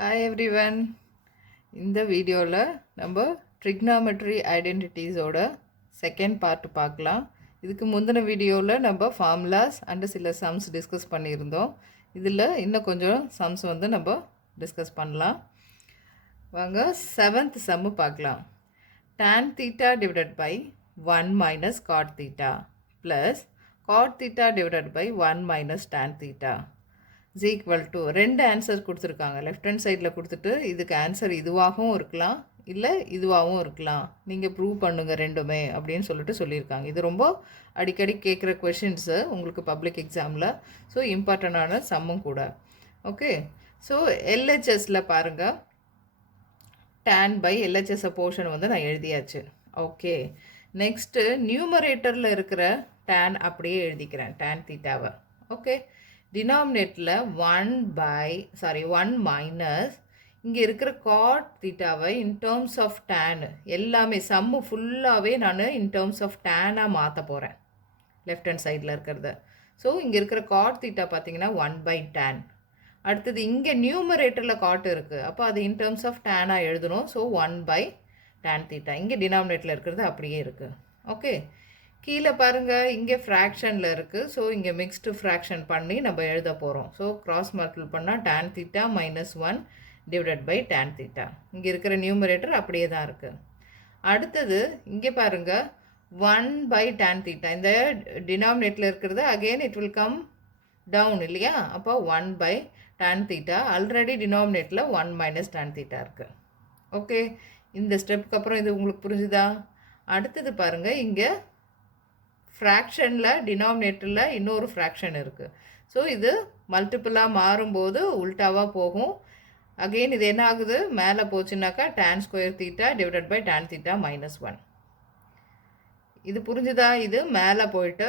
Hi everyone. இந்த வீடியோவில் நம்ம ட்ரிக்னாமெட்ரி ஐடென்டிட்டிஸோட செகண்ட் பார்ட் பார்க்கலாம். இதுக்கு முந்தின வீடியோவில் நம்ம ஃபார்முலாஸ் அண்டு சில சம்ஸ் டிஸ்கஸ் பண்ணியிருந்தோம். இதில் இன்னும் கொஞ்சம் சம்ஸ் நம்ம டிஸ்கஸ் பண்ணலாம். வாங்க 7th சம்மு பார்க்கலாம். tan theta divided by 1 minus cot theta plus cot theta divided by 1 minus tan theta is equal to ரெண்டு ஆன்சர் கொடுத்துருக்காங்க. லெஃப்ட் ஹேண்ட் சைடில் கொடுத்துட்டு இதுக்கு ஆன்சர் இதுவாகவும் இருக்கலாம், இல்லை இதுவாகவும் இருக்கலாம், நீங்கள் ப்ரூவ் பண்ணுங்கள் ரெண்டுமே அப்படின்னு சொல்லியிருக்காங்க. இது ரொம்ப அடிக்கடி கேட்குற கொஷின்ஸு உங்களுக்கு பப்ளிக் எக்ஸாமில். ஸோ இம்பார்ட்டண்டான சம்மும் கூட. ஓகே, ஸோ எல்ஹெச்எஸில் பாருங்கள், tan by LHS போர்ஷன் நான் எழுதியாச்சு. ஓகே, நெக்ஸ்ட்டு நியூமரேட்டரில் இருக்கிற tan அப்படியே எழுதிக்கிறேன், tan தீட்டாவை. ஓகே, டினாமினேட்டில் 1 மைனஸ் இங்கே இருக்கிற காட் தீட்டாவை இன் டேர்ம்ஸ் ஆஃப் tan எல்லாமே சம்மு ஃபுல்லாகவே நான் இன் டேர்ம்ஸ் ஆஃப் டேனாக மாற்ற போகிறேன் லெஃப்ட் ஹேண்ட் சைடில் இருக்கிறத. ஸோ இங்கே இருக்கிற காட் தீட்டா பார்த்தீங்கன்னா 1/tan. அடுத்தது இங்கே நியூமரேட்டரில் காட் இருக்குது, அப்போ அது இன் டேர்ம்ஸ் ஆஃப் டேனாக எழுதணும். ஸோ 1/tan தீட்டா இங்கே டினாமினேட்டில் இருக்கிறது அப்படியே இருக்குது. ஓகே, கீழே பாருங்கள், இங்கே ஃப்ராக்ஷனில் இருக்குது. ஸோ இங்கே மிக்ஸ்டு ஃப்ராக்ஷன் பண்ணி நம்ம எழுத போகிறோம். ஸோ கிராஸ் மல்டிபிள் பண்ணால் tan theta -1 divided by tan theta. இங்கே இருக்கிற நியூமரேட்டர் அப்படியே தான் இருக்குது. அடுத்தது இங்கே பாருங்கள், 1/tan தீட்டா இந்த டினாமினேட்டில் இருக்கிறது again it will come down இல்லையா. அப்போ 1/tan தீட்டா ஆல்ரெடி டினாமினேட்டில் 1 மைனஸ் tan தீட்டா இருக்குது. ஓகே, இந்த ஸ்டெப்புக்கு அப்புறம் இது உங்களுக்கு புரிஞ்சுதா? அடுத்தது பாருங்கள், இங்கே ஃப்ராக்ஷனில் டினாமினேட்டரில் இன்னொரு ஃப்ராக்ஷன் இருக்குது. ஸோ இது மல்டிப்புளாக மாறும்போது உல்ட்டாவாக போகும். அகெயின் இது என்ன ஆகுது, மேலே போச்சுன்னாக்கா tan square theta divided by tan theta -1. இது புரிஞ்சுதா? இது மேலே போயிட்டு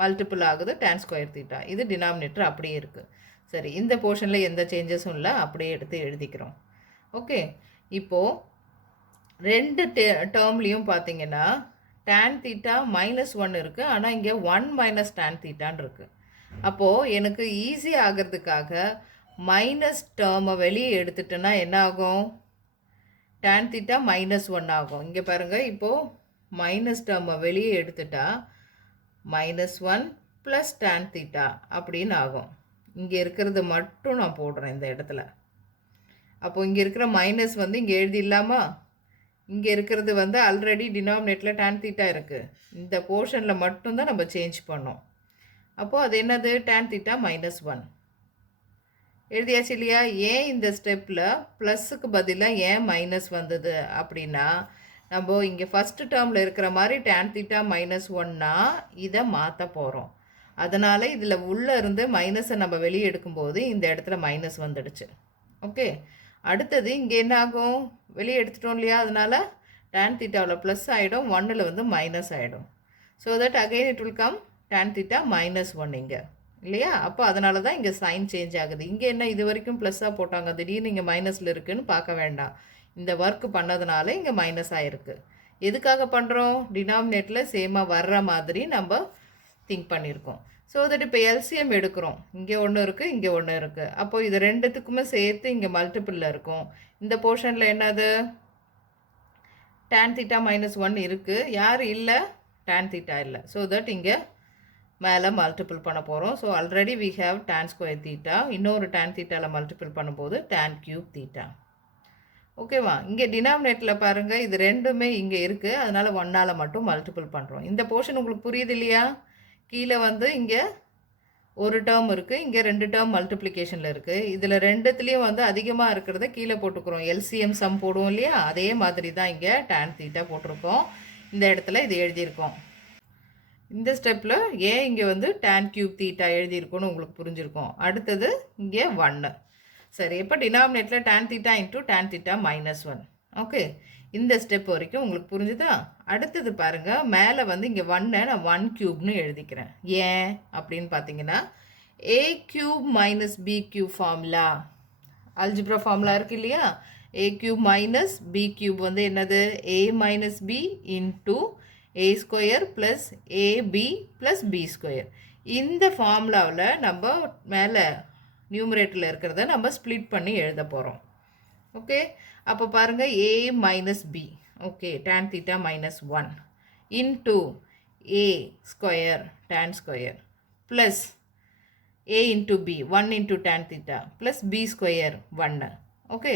மல்டிப்புள் ஆகுது tan ஸ்கொயர் தீட்டா. இது டினாமினேட்டர் அப்படியே இருக்குது. சரி, இந்த போர்ஷனில் எந்த சேஞ்சஸும் இல்லை, அப்படியே எடுத்து எழுதிக்கிறோம். ஓகே, இப்போது ரெண்டு டேர்ம்லேயும் பார்த்தீங்கன்னா tan தீட்டா -1 இருக்குது, ஆனால் இங்கே 1 மைனஸ் tan தீட்டான்னு இருக்குது. அப்போது எனக்கு ஈஸி ஆகிறதுக்காக மைனஸ் டேர்மை வெளியே எடுத்துட்டேன்னா என்ன ஆகும், tan தீட்டா -1 ஆகும். இங்கே பாருங்கள், இப்போது மைனஸ் டேர்மை வெளியே எடுத்துட்டா -1 ப்ளஸ் tan தீட்டா அப்படின்னு ஆகும். இங்கே இருக்கிறது மட்டும் நான் போடுறேன் இந்த இடத்துல. அப்போது இங்கே இருக்கிற மைனஸ் இங்கே எழுதிடலாமா? இங்கே இருக்கிறது ஆல்ரெடி டினாமினேட்டில் tan தீட்டா இருக்குது. இந்த போர்ஷனில் மட்டும்தான் நம்ம சேஞ்ச் பண்ணோம். அப்போது அது என்னது, tan தீட்டா -1 எழுதியாச்சு இல்லையா? ஏன் இந்த ஸ்டெப்பில் ப்ளஸ்ஸுக்கு பதிலாக ஏன் மைனஸ் வந்தது அப்படின்னா, நம்ம இங்கே ஃபஸ்ட்டு டேர்மில் இருக்கிற மாதிரி tan தீட்டா -1னா இதை மாற்ற போகிறோம். அதனால் இதில் உள்ளே இருந்து மைனஸை நம்ம வெளியே எடுக்கும்போது இந்த இடத்துல மைனஸ் வந்துடுச்சு. ஓகே, அடுத்தது இங்கே என்ன ஆகும், வெளியே எடுத்துட்டோம் இல்லையா, அதனால் tan தீட்டாவில் ப்ளஸ் ஆகிடும், 1ல் மைனஸ் ஆகிடும். So that again it will come tan theta -1 இங்கே இல்லையா. அப்போ அதனால தான் இங்கே சைன் சேஞ்ச் ஆகுது. இங்கே என்ன இது வரைக்கும் ப்ளஸ்ஸாக போட்டாங்க, திடீர்னு இங்கே மைனஸில் இருக்குதுன்னு பார்க்க வேண்டாம். இந்த ஒர்க் பண்ணதுனால இங்கே மைனஸ் ஆகிருக்கு. எதுக்காக பண்ணுறோம், டினாமினேட்டில் சேமாக வர்ற மாதிரி நம்ம திங்க் பண்ணியிருக்கோம். ஸோ தட் இப்போ எல்சிஎம் எடுக்கிறோம், இங்கே ஒன்று இருக்குது, இங்கே ஒன்று இருக்குது. அப்போது இது ரெண்டுத்துக்குமே சேர்த்து இங்கே மல்டிப்பிளில் இருக்கும். இந்த போர்ஷனில் என்னது, tan தீட்டா -1 இருக்குது, யார் இல்லை, tan தீட்டா இல்லை. ஸோ தட் இங்கே மேலே மல்டிபிள் பண்ண போகிறோம். So already we have tan square theta, இன்னொரு tan தீட்டாவில் மல்டிபிள் பண்ணும்போது tan கியூப் தீட்டா. ஓகேவா? இங்கே டினாமினேட்டில் பாருங்கள், இது ரெண்டுமே இங்கே இருக்குது, அதனால் 1ஆல் மட்டும் மல்டிபிள் பண்ணுறோம். இந்த போர்ஷன் உங்களுக்கு புரியுது இல்லையா? கீழே இங்கே ஒரு டேர்ம் இருக்குது, இங்கே 2 டேர்ம் மல்டிப்ளிகேஷனில் இருக்குது. இதில் ரெண்டுத்துலேயும் அதிகமாக இருக்கிறத கீழே போட்டுக்கிறோம். எல்சிஎம் சம் போடுவோம் இல்லையா, அதே மாதிரி தான் இங்கே tan தீட்டா போட்டிருக்கோம். இந்த இடத்துல இது எழுதியிருக்கோம். இந்த ஸ்டெப்பில் ஏன் இங்கே tan கியூப் தீட்டா எழுதியிருக்கோன்னு உங்களுக்கு புரிஞ்சிருக்கும். அடுத்தது இங்கே 1. சரி, இப்போ டினாமினேட்டில் tan theta into tan theta -1. Okay, இந்த ஸ்டெப் வரைக்கும் உங்களுக்கு புரிஞ்சுதா? அடுத்தது பாருங்கள், மேலே இங்கே 1 நான் 1 கியூப்னு எழுதிக்கிறேன். ஏன் அப்படின்னு பார்த்தீங்கன்னா, a cube minus b cube formula, algebra formula இருக்குது இல்லையா. a cube minus b cube என்னது, a minus b into a square plus ab plus b square. இந்த ஃபார்முலாவில் நம்ம மேலே நியூமரேட்டரில் இருக்கிறத நம்ம ஸ்ப்ளிட் பண்ணி எழுத போகிறோம். ஓகே, அப்போ பாருங்கள் a minus b, okay, tan theta minus 1 into a square tan square plus a into b 1 into tan theta plus b square 1. Okay,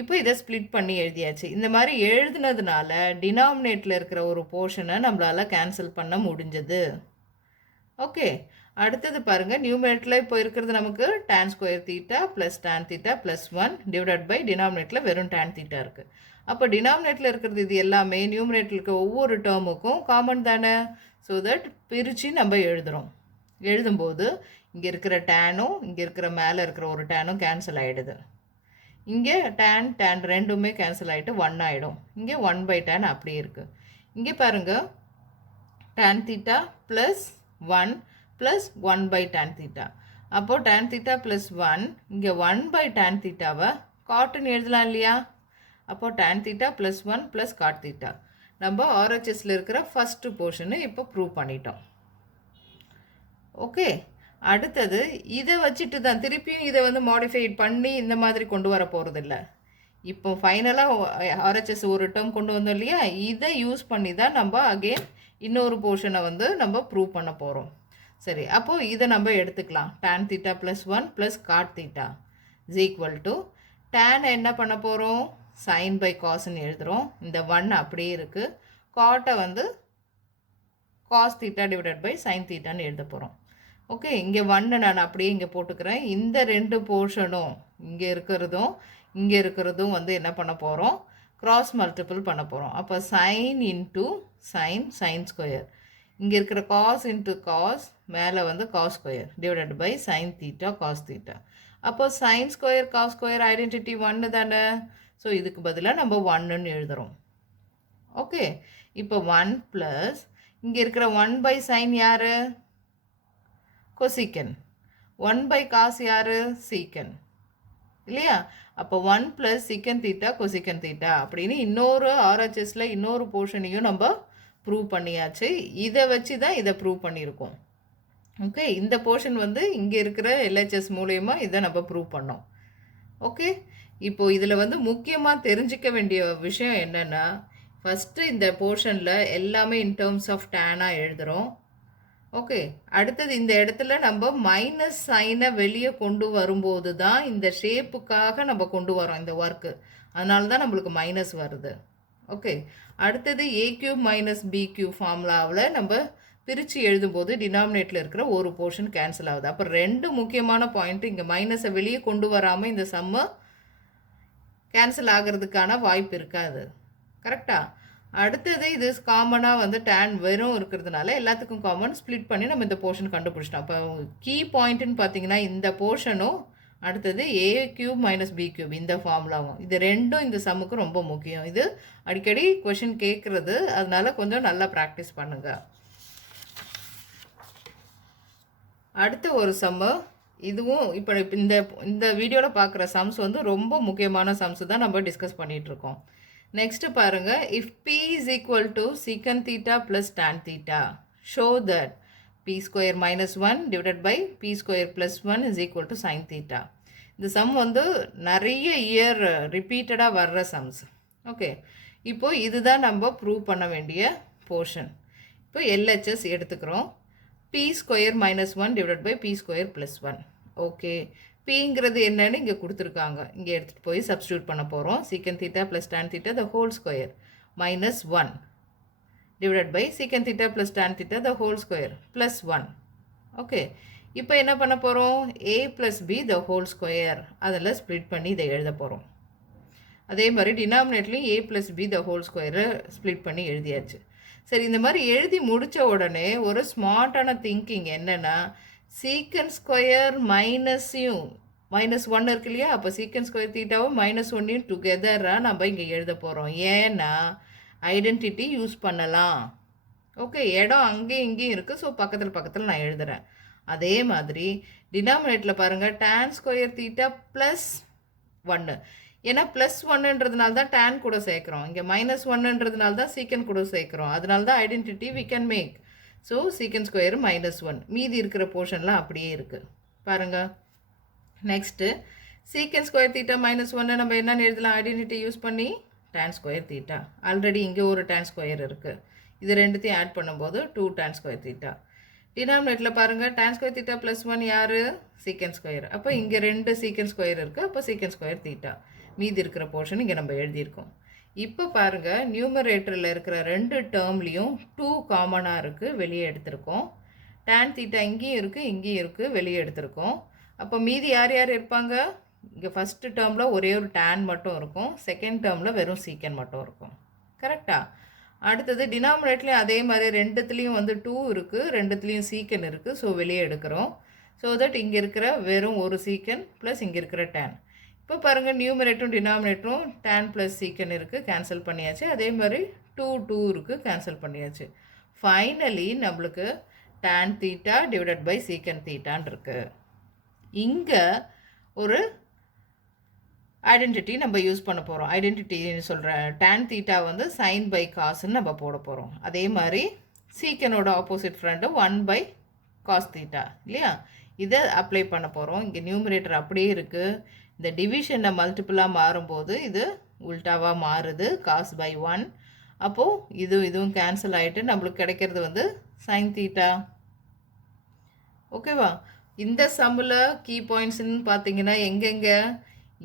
இப்போ இதை ஸ்ப்ளிட் பண்ணி எழுதியாச்சு. இந்த மாதிரி எழுதுனதுனால டினாமினேட்டில் இருக்கிற ஒரு போர்ஷனை நம்மளால் கேன்சல் பண்ண முடிஞ்சது. ஓகே, அடுத்தது பாருங்கள், நியூமரேட்டரில் இப்போ இருக்கிறது நமக்கு tan square theta plus tan theta plus 1 divided by டினாமினேட்டில் வெறும் tan தீட்டா இருக்குது. அப்போ டினாமினேட்டில் இருக்கிறது இது எல்லாமே நியூமரேட்டரில் இருக்க ஒவ்வொரு டேர்முக்கும் காமன் தானே. ஸோ தட் பிரித்து நம்ம எழுதுகிறோம். எழுதும்போது இங்கே இருக்கிற டேனும் இங்கே இருக்கிற மேலே இருக்கிற ஒரு டேனும் கேன்சல் ஆகிடுது. இங்கே tan ரெண்டுமே கேன்சல் ஆகிட்டு 1 ஆகிடும். இங்கே 1/tan அப்படியே இருக்குது. இங்கே பாருங்கள், tan theta plus 1 plus 1/tan theta. அப்போது tan தீட்டா ப்ளஸ் 1 இங்கே 1/tan தீட்டாவை காட்டுன்னு எழுதலாம் இல்லையா. அப்போது tan theta plus 1 plus God theta நம்ம ஆர்ஹெச்எஸில் இருக்கிற ஃபஸ்ட்டு போர்ஷனை இப்போ ப்ரூவ் பண்ணிட்டோம். ஓகே, அடுத்தது இதை வச்சுட்டு தான் திருப்பியும் இதை வந்து மாடிஃபைட் பண்ணி இந்த மாதிரி கொண்டு வர போகிறதில்ல. இப்போ ஃபைனலாக ஆர்ஹெச்எஸ் ஒரு டேர்ம் கொண்டு வந்தோம் இல்லையா, இதை யூஸ் பண்ணி தான் நம்ம அகெயின் இன்னொரு போர்ஷனை வந்து நம்ம ப்ரூவ் பண்ண போகிறோம். சரி, அப்போது இதை நம்ம எடுத்துக்கலாம். tan theta plus 1 plus God theta is equal to tan என்ன பண்ண போகிறோம், சைன் பை காஸ்ன்னு எழுதுகிறோம். இந்த 1 அப்படியே இருக்குது. காட்டை வந்து cos theta divided by sine தீட்டான்னு எழுத போகிறோம். ஓகே, இங்கே 1 நான் அப்படியே இங்கே போட்டுக்கிறேன். இந்த ரெண்டு போர்ஷனும் இங்கே இருக்கிறதும் வந்து என்ன பண்ண போகிறோம், கிராஸ் மல்டிபிள் பண்ண போகிறோம். அப்போ சைன் இன்ட்டு சைன் ஸ்கொயர், இங்கே இருக்கிற காஸ் இன்ட்டு காஸ், மேலே வந்து cos square divided by sine theta cos theta. அப்போ sine square cos square identity 1 தானே. ஸோ இதுக்கு பதிலாக நம்ம 1ன்னு எழுதுகிறோம். ஓகே, இப்போ 1 ப்ளஸ் இங்கே இருக்கிற 1/sin யார், கொசிக்கன், 1/cos யார், சீக்கன் இல்லையா. அப்போ 1 ப்ளஸ் சீக்கன் தீட்டா கொசிக்கன் தீட்டா அப்படின்னு இன்னொரு ஆர்ஹெச்எஸில் இன்னொரு போர்ஷனையும் நம்ம ப்ரூவ் பண்ணியாச்சு. இதை வச்சு தான் இதை ப்ரூவ் பண்ணியிருக்கோம். ஓகே, இந்த போர்ஷன் வந்து இங்கே இருக்கிற எல்ஹெச்எஸ் மூலயமா இதை நம்ம ப்ரூவ் பண்ணோம். ஓகே, இப்போது இதில் வந்து முக்கியமாக தெரிஞ்சிக்க வேண்டிய விஷயம் என்னென்னா, ஃபஸ்ட்டு இந்த போர்ஷனில் எல்லாமே இன் டேர்ம்ஸ் ஆஃப் டேனாக எழுதுகிறோம். ஓகே, அடுத்தது இந்த இடத்துல நம்ம மைனஸ் சைனை வெளியே கொண்டு வரும்போது தான் இந்த ஷேப்புக்காக நம்ம கொண்டு வரோம் இந்த ஒர்க்கு, அதனால தான் நம்மளுக்கு மைனஸ் வருது. ஓகே, அடுத்தது a³ மைனஸ் b³ ஃபார்முலாவில் நம்ம பிரித்து எழுதும்போது டினாமினேட்டில் இருக்கிற ஒரு போர்ஷன் கேன்சல் ஆகுது. அப்போ ரெண்டு முக்கியமான பாயிண்ட்டு, இங்கே மைனஸை வெளியே கொண்டு வராமல் இந்த சம்மை கேன்சல் ஆகிறதுக்கான வாய்ப்பு இருக்காது. கரெக்டாக. அடுத்தது இது காமனாக வந்து tan வெறும் இருக்கிறதுனால எல்லாத்துக்கும் காமன் ஸ்ப்ளிட் பண்ணி நம்ம இந்த போர்ஷன் கண்டுபிடிச்சிட்டோம். அப்போ கீ பாயிண்ட்டுன்னு பார்த்தீங்கன்னா இந்த போர்ஷனும் அடுத்தது a³ மைனஸ் b³ இந்த ஃபார்முலாவும், இது ரெண்டும் இந்த சம்முக்கு ரொம்ப முக்கியம். இது அடிக்கடி கொஷின் கேட்குறது, அதனால கொஞ்சம் நல்லா ப்ராக்டிஸ் பண்ணுங்கள். அடுத்த ஒரு சம்மு, இதுவும் இப்போ இந்த வீடியோவில் பார்க்குற சம்ஸ் வந்து ரொம்ப முக்கியமான சம்ஸ் தான் நம்ம டிஸ்கஸ் பண்ணிகிட்ருக்கோம். நெக்ஸ்ட்டு பாருங்கள், if p is equal to secant theta plus tan theta show that p square minus 1 divided by p square plus 1 is equal to sine theta. இந்த சம் வந்து நிறைய இயர் ரிப்பீட்டடாக வர்ற சம்ஸ். ஓகே, இப்போது இதுதான் நம்ம ப்ரூவ் பண்ண வேண்டிய போர்ஷன். இப்போ எல்ஹெச்எஸ் எடுத்துக்கிறோம். p square minus 1 divided by p square plus 1. Okay, பிங்கிறது என்னன்னு இங்கே கொடுத்துருக்காங்க, இங்கே எடுத்துகிட்டு போய் சப்ஸ்டியூட் பண்ண போகிறோம். Secant theta plus tan theta the whole square minus 1 divided by secant theta plus tan theta the whole square plus 1. Okay, இப்போ என்ன பண்ண போகிறோம், a plus b the whole square அதில் ஸ்ப்ளிட் பண்ணி இதை எழுத போகிறோம். அதே மாதிரி டினாமினேட்லையும் a plus b the whole ஸ்கொயரை ஸ்ப்ளிட் பண்ணி எழுதியாச்சு. சரி, இந்த மாதிரி எழுதி முடித்த உடனே ஒரு ஸ்மார்ட்டான திங்கிங் என்னென்னா, சீக்கன் ஸ்கொயர் மைனஸ் 1 இருக்கு இல்லையா, அப்போ சீக்கன் ஸ்கொயர் தீட்டாவும் மைனஸ் 1 டுகெதராக நம்ம இங்கே எழுத போகிறோம். ஏன்னா ஐடென்டிட்டி யூஸ் பண்ணலாம். ஓகே, இடம் அங்கேயும் இங்கேயும் இருக்குது, ஸோ பக்கத்தில் நான் எழுதுகிறேன். அதே மாதிரி டினாமினேட்டில் பாருங்கள், tan ஸ்கொயர் தீட்டா ப்ளஸ் 1, ஏன்னா ப்ளஸ் 1ன்றதுனால தான் tan கூட சேர்க்குறோம், இங்கே மைனஸ் 1ன்றதுனால தான் சீக்கன் கூட சேர்க்குறோம், அதனால தான் identity we can make. So secant square minus 1, மீதி இருக்கிற போர்ஷன்லாம் அப்படியே இருக்குது பாருங்கள். நெக்ஸ்ட்டு சீக்கன் ஸ்கொயர் தீட்டா மைனஸ் ஒன்னை நம்ம என்னென்னு எழுதலாம் ஐடென்டிட்டி யூஸ் பண்ணி tan ஸ்கொயர் தீட்டா. ஆல்ரெடி இங்கே ஒரு tan ஸ்கொயர் இருக்குது. இது ரெண்டுத்தையும் ஆட் பண்ணும்போது 2 tan ஸ்கொயர் தீட்டா. டினாமினேட்டில் பாருங்கள் tan ஸ்கொயர் தீட்டா ப்ளஸ் 1 யார் சீக்கன் ஸ்கொயர். அப்போ இங்கே 2 சீக்கன் ஸ்கொயர் இருக்குது. அப்போ சீக்கன் ஸ்கொயர் தீட்டா. மீதி இருக்கிற போர்ஷன் இங்கே நம்ம எழுதியிருக்கோம். இப்போ பாருங்கள் நியூமரேட்டரில் இருக்கிற 2 டேர்ம்லேயும் 2 காமனாக இருக்குது, வெளியே எடுத்திருக்கோம். tan தீட்டா இங்கேயும் இருக்குது, இங்கேயும் இருக்குது, வெளியே எடுத்திருக்கோம். அப்போ மீதி யார் யார் இருப்பாங்க? இங்கே ஃபஸ்ட்டு டேர்மில் ஒரே ஒரு tan மட்டும் இருக்கும், செகண்ட் டேர்மில் வெறும் சீக்கன் மட்டும் இருக்கும். கரெக்டாக? அடுத்தது டினாமினேட்லேயும் அதே மாதிரி ரெண்டுத்துலேயும் வந்து 2 இருக்குது, ரெண்டுத்துலேயும் சீக்கன் இருக்குது. ஸோ வெளியே எடுக்கிறோம். ஸோ தட் இங்கே இருக்கிற வெறும் ஒரு சீக்கன் ப்ளஸ் இங்கே இருக்கிற tan. இப்போ பாருங்கள் நியூமரேட்டரும் டினாமினேட்டரும் tan ப்ளஸ் சீக்கன் இருக்குது, கேன்சல் பண்ணியாச்சு. அதே மாதிரி 2 இருக்குது, கேன்சல் பண்ணியாச்சு. ஃபைனலி நம்மளுக்கு tan தீட்டா டிவைடட் பை சீக்கன் தீட்டான் இருக்குது. இங்கே ஒரு ஐடென்டிட்டி நம்ம யூஸ் பண்ண போகிறோம். ஐடென்டிட்டின்னு சொல்கிறேன், tan தீட்டா வந்து சைன் பை காசுன்னு நம்ம போட போகிறோம். அதே மாதிரி சீக்கனோட opposite friend 1 by cos theta இல்லையா, இதை அப்ளை பண்ண போகிறோம். இங்கே நியூமரேட்டர் அப்படியே இருக்குது. இந்த டிவிஷனை மல்டிப்புளாக மாறும்போது இது உல்டாவாக மாறுது, காஸ் பை 1. அப்போது இதுவும் கேன்சல் ஆகிட்டு நம்மளுக்கு கிடைக்கிறது வந்து சைன் தீட்டா. ஓகேவா? இந்த சம்மில் கீ பாயிண்ட்ஸ்ன்னு பார்த்தீங்கன்னா எங்கெங்கே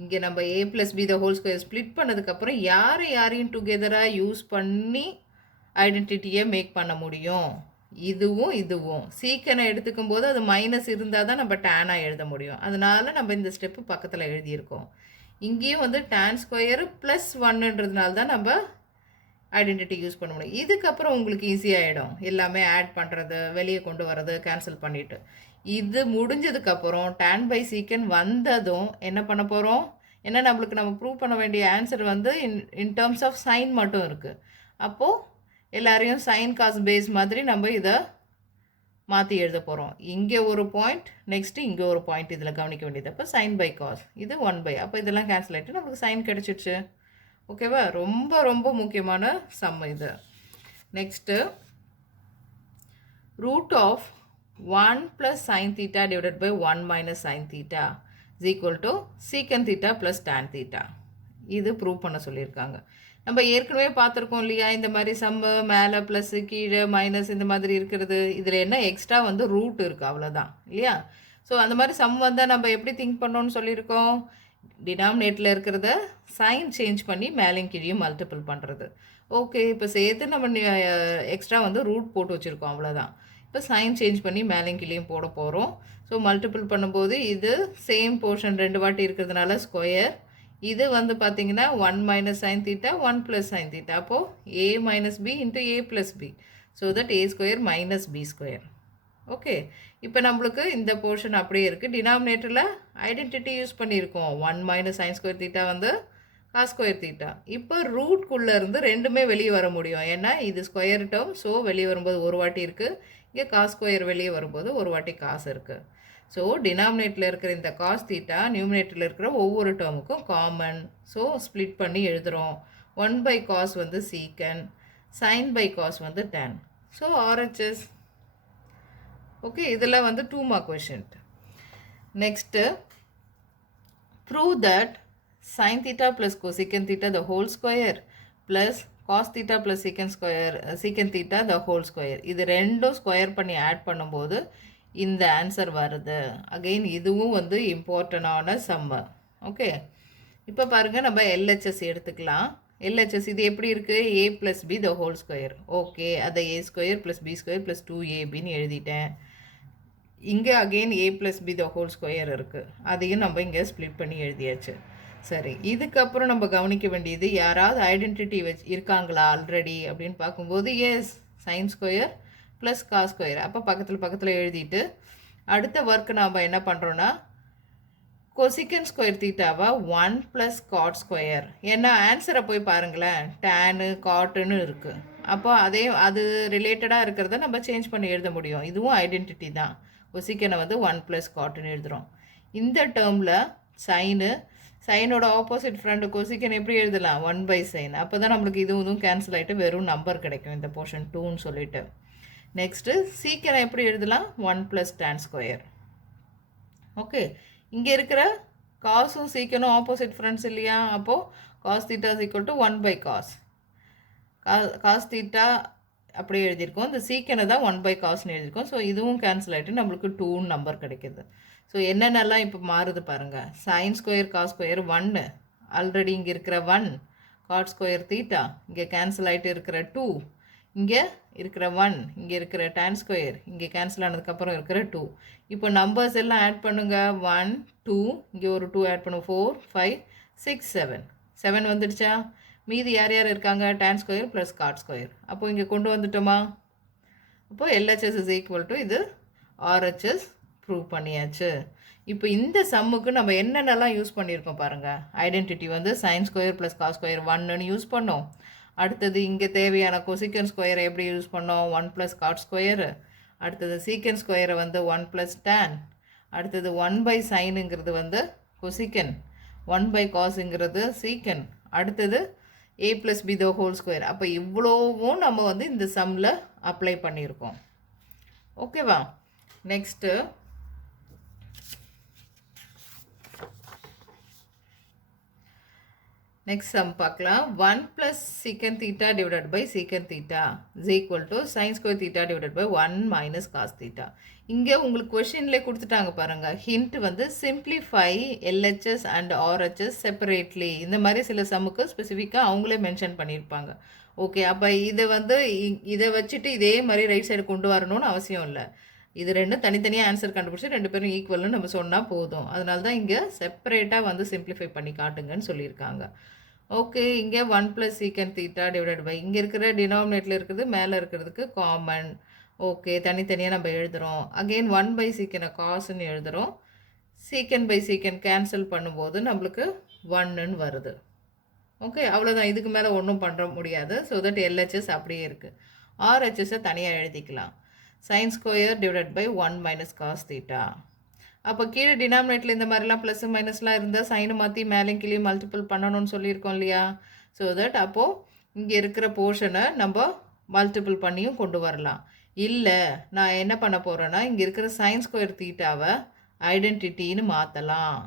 இங்கே நம்ம a + b the whole square split பண்ணதுக்கப்புறம் யாரையும் டுகெதராக யூஸ் பண்ணி ஐடென்டிட்டியை மேக் பண்ண முடியும். இதுவும் சீக்கனை எடுத்துக்கும் போது அது மைனஸ் இருந்தால் தான் நம்ம டேனாக எழுத முடியும். அதனால் நம்ம இந்த ஸ்டெப்பு பக்கத்தில் எழுதியிருக்கோம். இங்கேயும் வந்து tan ஸ்கொயரு ப்ளஸ் 1ன்றதுனால தான் நம்ம ஐடென்டிட்டி யூஸ் பண்ண முடியும். இதுக்கப்புறம் உங்களுக்கு ஈஸியாகிடும், எல்லாமே ஆட் பண்ணுறது, வெளியே கொண்டு வர்றது, கேன்சல் பண்ணிவிட்டு. இது முடிஞ்சதுக்கப்புறம் tan பை சீக்கன் வந்ததும் என்ன பண்ண போகிறோம்? ஏன்னா நம்மளுக்கு நம்ம ப்ரூவ் பண்ண வேண்டிய ஆன்சர் வந்து இன் டேர்ம்ஸ் ஆஃப் சைன் மட்டும் இருக்குது. அப்போது எல்லாரையும் சைன் காஸ் பேஸ் மாதிரி நம்ம இதை மாற்றி எழுத போகிறோம். இங்கே ஒரு பாயிண்ட், நெக்ஸ்ட்டு இங்கே ஒரு பாயிண்ட் இதில் கவனிக்க வேண்டியது. அப்போ சைன் பை காஸ், இது 1 பை, அப்போ இதெல்லாம் கேன்சல் ஆகிட்டு நம்மளுக்கு சைன் கிடச்சிடுச்சு. ஓகேவா? ரொம்ப ரொம்ப முக்கியமான சம் இது. Next root of 1 plus sin theta divided by 1 minus sin theta is equal to secant theta plus tan theta. இது ப்ரூவ் பண்ண சொல்லியிருக்காங்க. நம்ம ஏற்கனவே பார்த்துருக்கோம் இல்லையா, இந்த மாதிரி சம்மு மேலே ப்ளஸ்ஸு கீழே மைனஸ் இந்த மாதிரி இருக்கிறது. இதில் என்ன எக்ஸ்ட்ரா வந்து ரூட் இருக்குது, அவ்வளோதான் இல்லையா. ஸோ அந்த மாதிரி சம் வந்தால் நம்ம எப்படி திங்க் பண்ணோன்னு சொல்லியிருக்கோம்? டினாமினேட்டில் இருக்கிறத சைன் சேஞ்ச் பண்ணி மேலேயும் கீழேயும் மல்டிபிள் பண்ணுறது. ஓகே, இப்போ சேர்த்து நம்ம எக்ஸ்ட்ரா வந்து ரூட் போட்டு வச்சுருக்கோம், அவ்வளோதான். இப்போ சைன் சேஞ்ச் பண்ணி மேலேயும் கீழேயும் போட போகிறோம். ஸோ மல்டிபிள் பண்ணும்போது இது சேம் போர்ஷன் 2 வாட்டி இருக்கிறதுனால ஸ்கொயர். இது வந்து பார்த்திங்கன்னா 1 minus sine theta 1 plus sine theta. அப்போது a minus b into a plus b. So that a square minus b square. Okay, இப்போ நம்மளுக்கு இந்த போர்ஷன் அப்படியே இருக்குது. டினாமினேட்டரில் ஐடென்டிட்டி யூஸ் பண்ணியிருக்கோம். 1 மைனஸ் சைன் ஸ்கொயர் தீட்டா வந்து காஸ் ஸ்கொயர் தீட்டா. இப்போ ரூட்குள்ளே இருந்து ரெண்டுமே வெளியே வர முடியும், ஏன்னா இது ஸ்கொயர் டேர்ம். ஸோ வெளியே வரும்போது ஒரு வாட்டி இருக்குது, இங்கே காஸ் ஸ்கொயர் வெளியே வரும்போது ஒரு வாட்டி காசு இருக்குது. ஸோ டினாமினேட்டில் இருக்கிற இந்த காஸ் தீட்டா நியூமினேட்டரில் இருக்கிற ஒவ்வொரு டேர்முக்கும் காமன். ஸோ ஸ்ப்ளிட் பண்ணி எழுதுகிறோம். 1 பை காஸ் வந்து சீக்கன், சைன் பை காஸ் வந்து tan. So RHS. ஓகே, இதெல்லாம் வந்து 2 mark question. Next prove that sin theta plus cosecant theta the whole square plus cos theta plus secant theta the whole square. இது ரெண்டும் square பண்ணி add பண்ணும்போது இந்த answer வருது. Again இதுவும் வந்து இம்பார்ட்டண்டான சம்மு. ஓகே, இப்போ பாருங்கள், நம்ம LHS எடுத்துக்கலாம். LHS இது எப்படி இருக்குது? a + b the whole square. Okay, அதை a square plus b square plus 2ab எழுதிட்டேன். இங்கே again a + b the whole square இருக்குது, அதையும் நம்ம இங்கே ஸ்ப்ளிட் பண்ணி எழுதியாச்சு. சரி, இதுக்கப்புறம் நம்ம கவனிக்க வேண்டியது, யாராவது ஐடென்டிட்டி இருக்காங்களா ஆல்ரெடி அப்படின்னு பார்க்கும்போது yes, sine square plus cos square. அப்போ பக்கத்தில் எழுதிட்டு அடுத்த ஒர்க் நாம் என்ன பண்ணுறோன்னா கொசிக்கன் ஸ்கொயர் தீட்டாவா 1 ப்ளஸ் காட் ஸ்கொயர். ஏன்னா ஆன்சரை போய் பாருங்களேன், டேனு காட்டுன்னு இருக்குது. அப்போ அது ரிலேட்டடாக இருக்கிறத நம்ம சேஞ்ச் பண்ணி எழுத முடியும். இதுவும் ஐடென்டிட்டி தான். கொசிக்கனை வந்து 1 ப்ளஸ் காட்டுன்னு எழுதுகிறோம். இந்த டேர்மில் சைனோட ஆப்போசிட் ஃப்ரெண்டு கொசிக்கன் எப்படி எழுதலாம்? 1 பை சைன். அப்போ தான் நம்மளுக்கு இதுவும் கேன்சல் ஆகிட்டு வெறும் நம்பர் கிடைக்கும், இந்த போர்ஷன் 2ன்னு சொல்லிட்டு. நெக்ஸ்ட்டு சீக்கனை எப்படி எழுதலாம்? 1 ப்ளஸ் tan ஸ்கொயர். ஓகே, இங்கே இருக்கிற காஸும் சீக்கனும் ஆப்போசிட் ஃப்ரெண்ட்ஸ் இல்லையா? அப்போது cos theta is equal to 1 by cos. Cos theta அப்படியே எழுதியிருக்கோம். இந்த சீக்கனை தான் 1 பை காஸ்ன்னு எழுதியிருக்கோம். ஸோ இதுவும் கேன்சல் ஆகிட்டு நம்மளுக்கு 2 நம்பர் கிடைக்கிது. ஸோ என்னென்னலாம் இப்போ மாறுது பாருங்கள். Sine square cos square 1, already இங்கே இருக்கிற 1, காட் ஸ்கொயர் தீட்டா இங்கே கேன்சல் ஆகிட்டு இருக்கிற 2, இங்கே இருக்கிற 1, இங்கே இருக்கிற tan ஸ்கொயர் இங்கே கேன்சல் ஆனதுக்கப்புறம் இருக்கிற 2. இப்போ நம்பர்ஸ் எல்லாம் ஆட் பண்ணுங்கள். 1 2 இங்கே ஒரு 2 ஆட் பண்ணுங்க. 4 5 6 7 வந்துடுச்சா? மீதி யார் யார் இருக்காங்க? tan square plus cot square. அப்போது இங்கே கொண்டு வந்துட்டோமா? அப்போது LHS இஸ் ஈக்குவல் டு இது RHS ப்ரூவ் பண்ணியாச்சு. இப்போ இந்த சம்முக்கு நம்ம என்னென்னலாம் யூஸ் பண்ணியிருக்கோம் பாருங்கள். ஐடென்டிட்டி வந்து sine square plus cos square 1ன்னு யூஸ் பண்ணோம். அடுத்தது இங்கே தேவையான கொசிக்கன் ஸ்கொயரை எப்படி யூஸ் பண்ணோம்? 1 ப்ளஸ் காட் ஸ்கொயரு. அடுத்தது சீக்கன் ஸ்கொயரை வந்து 1 ப்ளஸ் டேன். அடுத்தது 1 பை சைனுங்கிறது வந்து கொசிக்கன், 1 பை காஸுங்கிறது சீக்கன். அடுத்தது a plus b the whole square. அப்போ இவ்வளோவும் நம்ம வந்து இந்த சம்மில் அப்ளை பண்ணியிருக்கோம். ஓகேவா? நெக்ஸ்ட்டு நெக்ஸ்ட் சம் பார்க்கலாம். 1 plus secant theta divided by secant theta is equal to sine square theta divided by 1 minus cos theta. இங்கே உங்களுக்கு கொஷின்லேயே கொடுத்துட்டாங்க பாருங்கள். ஹிண்ட் வந்து simplify LHS and RHS separately. இந்த மாதிரி சில சம்முக்கு ஸ்பெசிஃபிக்காக அவங்களே மென்ஷன் பண்ணியிருப்பாங்க. ஓகே, அப்போ இதை வந்து இதை வச்சுட்டு இதே மாதிரி ரைட் சைடு கொண்டு வரணும்னு அவசியம் இல்லை. இது ரெண்டும் தனித்தனியாக ஆன்சர் கண்டுபிடிச்சி 2 பேரும் ஈக்குவல்னு நம்ம சொன்னால் போதும். அதனால தான் இங்கே செப்பரேட்டாக வந்து சிம்ப்ளிஃபை பண்ணி காட்டுங்கன்னு சொல்லியிருக்காங்க. ஓகே, இங்கே 1 plus secant theta divided by இங்கே இருக்கிற டினாமினேட்டில் இருக்கிறது மேலே இருக்கிறதுக்கு காமன். ஓகே, தனித்தனியாக நம்ம எழுதுகிறோம். அகெயின் 1 பை சீக்கனை காசுன்னு எழுதுகிறோம். சீக்கன் பை சீக்கன் கேன்சல் பண்ணும்போது நம்மளுக்கு 1ன்னு வருது. ஓகே, அவ்வளோதான். இதுக்கு மேலே ஒன்றும் பண்ண முடியாது. ஸோ தட் LHS அப்படியே இருக்குது. RHSஸை தனியாக எழுதிக்கலாம். Sine square divided by 1 minus cos theta. அப்போ கீழே டினாமினேட்டில் இந்த மாதிரிலாம் ப்ளஸ் மைனஸ்லாம் இருந்தால் சைனை மாற்றி மேலே கீழே மல்டிபிள் பண்ணணும்னு சொல்லியிருக்கோம் இல்லையா? ஸோ தட் அப்போது இங்கே இருக்கிற போர்ஷனை நம்ம மல்டிபிள் பண்ணியும் கொண்டு வரலாம். இல்லை, நான் என்ன பண்ண போகிறேன்னா இங்கே இருக்கிற சைன் ஸ்கொயர் தீட்டாவை ஐடென்டிட்டின்னு மாற்றலாம்.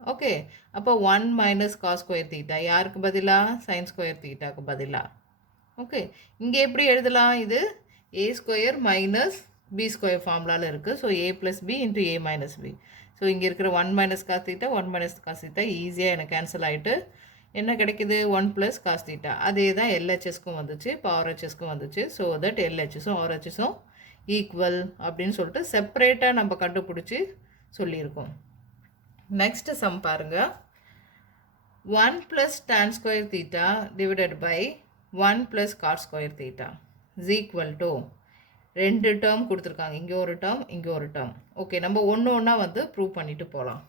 ஓகே, அப்போ 1 மைனஸ் காஸ் ஸ்கொயர் தீட்டா யாருக்கு பதிலாக? சைன் ஸ்கொயர் தீட்டாவுக்கு பதிலாக. ஓகே, இங்கே எப்படி எழுதலாம்? இது a square minus b square ஃபார்முலாவில் இருக்குது. So a plus b into a minus b. So இங்கே இருக்கிற 1 minus cos theta 1 minus cos theta ஈஸியாக எனக்கு கேன்சல் ஆகிட்டு என்ன கிடைக்குது? 1 ப்ளஸ் காஸ் தீட்டா. அதே தான் LHSக்கும் வந்துச்சு, இப்போ RHSக்கும் வந்துச்சு. ஸோ தட் LHSஸும் RHSஸும் ஈக்குவல் அப்படின்னு சொல்லிட்டு செப்பரேட்டாக நம்ம கண்டுபிடிச்சி சொல்லியிருக்கோம். நெக்ஸ்ட்டு சம் பாருங்கள். 1 plus tan square theta divided by 1 plus cot square theta is equal to 2 term கொடுத்துருக்காங்க. இங்கே ஒரு டேர்ம், இங்கே ஒரு டேர்ம். ஓகே, நம்ம ஒன்று ஒன்றா வந்து ப்ரூவ் பண்ணிட்டு போகலாம்.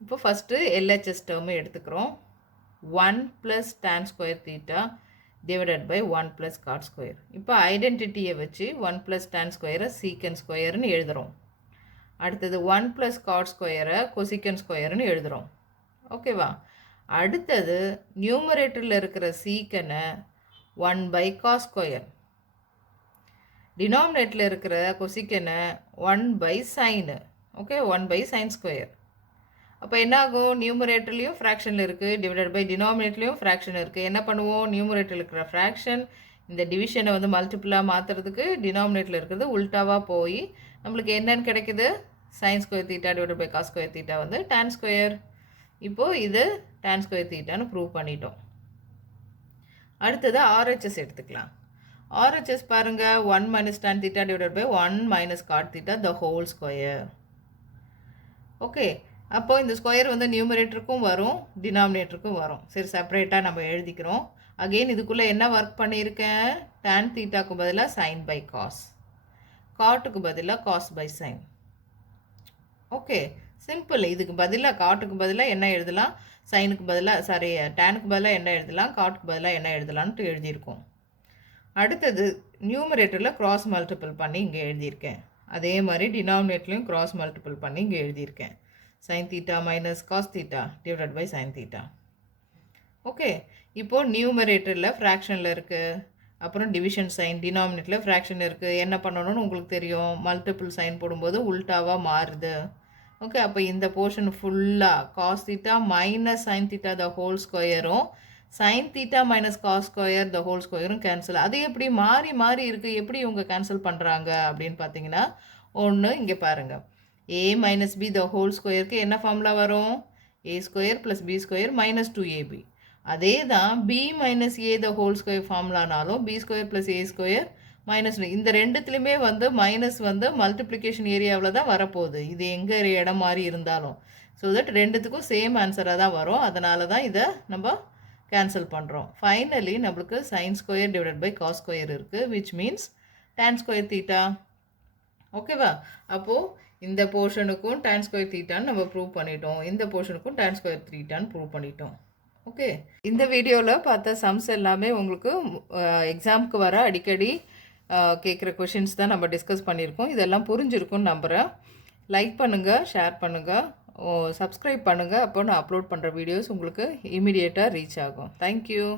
இப்போ ஃபஸ்ட்டு LHS டேர்மு எடுத்துக்கிறோம். 1 plus tan square theta divided by 1 plus cot square. இப்போ ஐடென்டிட்டியை வச்சு 1 ப்ளஸ் tan ஸ்கொயரை சீக்கன் ஸ்கொயர்னு எழுதுகிறோம். அடுத்தது 1 ப்ளஸ் காட் ஸ்கொயரை கொசிக்கன் ஸ்கொயர்னு எழுதுகிறோம். ஓகேவா? அடுத்தது நியூமரேட்டரில் இருக்கிற சீக்கனை 1 பை காஸ் ஸ்கொயர், டினாமினேட்டில் இருக்கிற கொசிக்கனை 1 by sine. Okay, 1 by sine square. அப்போ என்ன ஆகும்? நியூமரேட்டர்லேயும் ஃப்ராக்ஷனில் இருக்குது, டிவைடட் பை டினாமினேட்லேயும் ஃப்ராக்ஷன் இருக்குது. என்ன பண்ணுவோம்? நியூமரேட்டரில் இருக்கிற ஃப்ராக்ஷன் இந்த டிவிஷனை வந்து மல்டிபிளாக மாற்றுறதுக்கு டினாமினேட்டில் இருக்கிறது உல்ட்டாவாக போய் நம்மளுக்கு என்னென்னு கிடைக்குது? Sine square theta divided by cos square theta வந்து tan ஸ்கொயர். இப்போது இது tan ஸ்கொயர் தீட்டான்னு ப்ரூவ் பண்ணிட்டோம். அடுத்தது RHS எடுத்துக்கலாம். RHS பாருங்கள். 1 minus tan theta divided by 1 minus cot theta the whole square. Okay, அப்போது இந்த ஸ்கொயர் வந்து நியூமரேட்டருக்கும் வரும், டினாமினேட்டருக்கும் வரும். சரி, செப்பரேட்டாக நம்ம எழுதிக்கிறோம். அகெயின் இதுக்குள்ளே என்ன ஒர்க் பண்ணியிருக்கேன்? tan தீட்டாக்கு பதிலாக சைன் பை காஸ், காட்டுக்கு பதிலாக cos by sine. Okay, simple. இதுக்கு பதிலாக காட்டுக்கு பதிலாக என்ன எழுதலாம்? சைனுக்கு பதிலாக டேனுக்கு பதிலாக என்ன எழுதலாம்? காட்டுக்கு பதிலாக என்ன எழுதலான்ட்டு எழுதியிருக்கோம். அடுத்தது நியூமரேட்டரில் கிராஸ் மல்டிபிள் பண்ணி இங்கே எழுதியிருக்கேன். அதே மாதிரி டினாமினேட்டர்லையும் கிராஸ் மல்டிபிள் பண்ணி இங்கே எழுதியிருக்கேன். Sine theta minus cos theta divided by sine theta. Okay, இப்போது நியூமரேட்டரில் ஃப்ராக்ஷனில் இருக்குது, அப்புறம் டிவிஷன் சைன், டினாமினேட்டரில் ஃப்ராக்ஷன் இருக்குது. என்ன பண்ணணும்னு உங்களுக்கு தெரியும். மல்டிபிள் சைன் போடும்போது உல்ட்டாவாக மாறுது. ஓகே, அப்போ இந்த போர்ஷன் ஃபுல்லாக cos theta minus sine theta the whole ஸ்கொயரும் sine theta minus cos square the whole ஸ்கொயரும் கேன்சல். அது எப்படி மாறி மாறி இருக்குது, எப்படி இவங்க கேன்சல் பண்ணுறாங்க அப்படின்னு பார்த்தீங்கன்னா, ஒன்று இங்கே பாருங்கள், a minus B the whole ஸ்கொயருக்கு என்ன ஃபார்முலா வரும், a square plus B square minus 2ab. அதே தான் b minus A the whole square ஃபார்முலானாலும் B square plus A square minus இந்த ரெண்டுத்துலேயுமே வந்து மைனஸ் வந்து மல்டிப்ளிகேஷன் ஏரியாவில் தான் வரப்போகுது, இது எங்கே இடம் மாதிரி இருந்தாலும். ஸோ தட் ரெண்டுத்துக்கும் சேம் ஆன்சராக தான் வரும். அதனால தான் இதை நம்ம கேன்சல் பண்ணுறோம். ஃபைனலி நம்மளுக்கு sine square divided by cos square இருக்குது, which means tan square theta. ஓகேவா? அப்போது இந்த போர்ஷனுக்கும் tan ஸ்கொயர் தீட்டான்னு நம்ம ப்ரூவ் பண்ணிட்டோம், இந்த போர்ஷனுக்கும் tan ஸ்கொயர் தீட்டான்னு ப்ரூவ் பண்ணிட்டோம். ஓகே, இந்த வீடியோவில் பார்த்த சம்ஸ் எல்லாமே உங்களுக்கு எக்ஸாமுக்கு வர அடிக்கடி கேட்குற கொஷின்ஸ் தான் நம்ம டிஸ்கஸ் பண்ணியிருக்கோம். இதெல்லாம் புரிஞ்சிருக்கும்னு நம்புகிறேன். லைக் பண்ணுங்கள், ஷேர் பண்ணுங்கள், சப்ஸ்கிரைப் பண்ணுங்கள். அப்போ நான் அப்லோட் பண்ணுற வீடியோஸ் உங்களுக்கு இமீடியட்டாக ரீச் ஆகும். தேங்க்யூ.